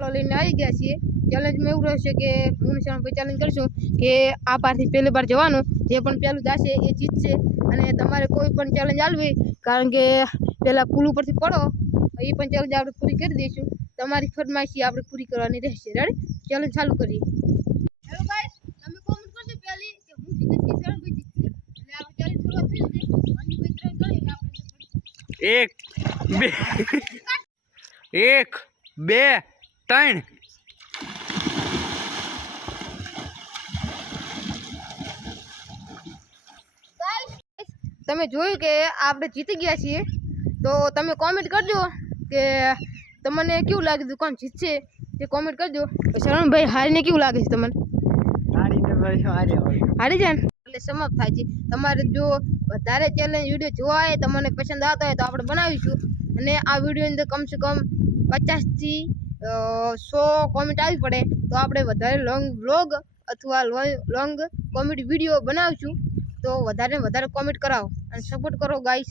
લઈને આવી ગયા છીએ। ચેલેન્જમાં એવું રહેશે કે હું ભાઈ ચેલેન્જ કરશું કે આ પારથી પહેલી વાર જવાનું, જે પણ પહેલું જશે એ જીતશે। અને તમારે કોઈ પણ ચેલેન્જ આલવી, કારણ કે પહેલાં પુલ ઉપરથી પડો એ પણ ચેલેન્જ આપણે પૂરી કરી દઈશું। તમારી ફરમાઈશી આપણે પૂરી કરવાની રહેશે। રેડી? ચેલેન્જ ચાલુ કરીએ। હેલો ગાઈસ, તમે કોમેન્ટ કરજો પહેલી કે હું જીતીશ કે શરણભાઈ જીતશે। એટલે આપણે ચેલેન્જ શરૂઆત થઈ જશે। 1 2 3 ગણીને આપણે 1 2 3 તમે જોયું કે આપણે જીતી ગયા છીએ, તો તમે કોમેન્ટ કરજો કે તમને કેવું લાગે છે, કોણ જીતશે તે કોમેન્ટ કરજો। શરણભાઈ હારીને કેવું લાગે છે તમને? હારી જાય ને એટલે સમાપ્ત થાય છે। તમારે જો વધારે ચેલેન્જ વિડીયો જોવા હોય, તમને પસંદ આવતા હોય તો આપણે બનાવીશું। અને આ વિડીયોની અંદર કમસે કમ 50 થી 100 કોમેન્ટ આવી પડે તો આપણે વધારે લોંગ વ્લોગ અથવા લોંગ કોમેડી વિડીયો બનાવીશું। તો વધારે કોમેન્ટ કરાવો અને સપોર્ટ કરો ગાઈસ।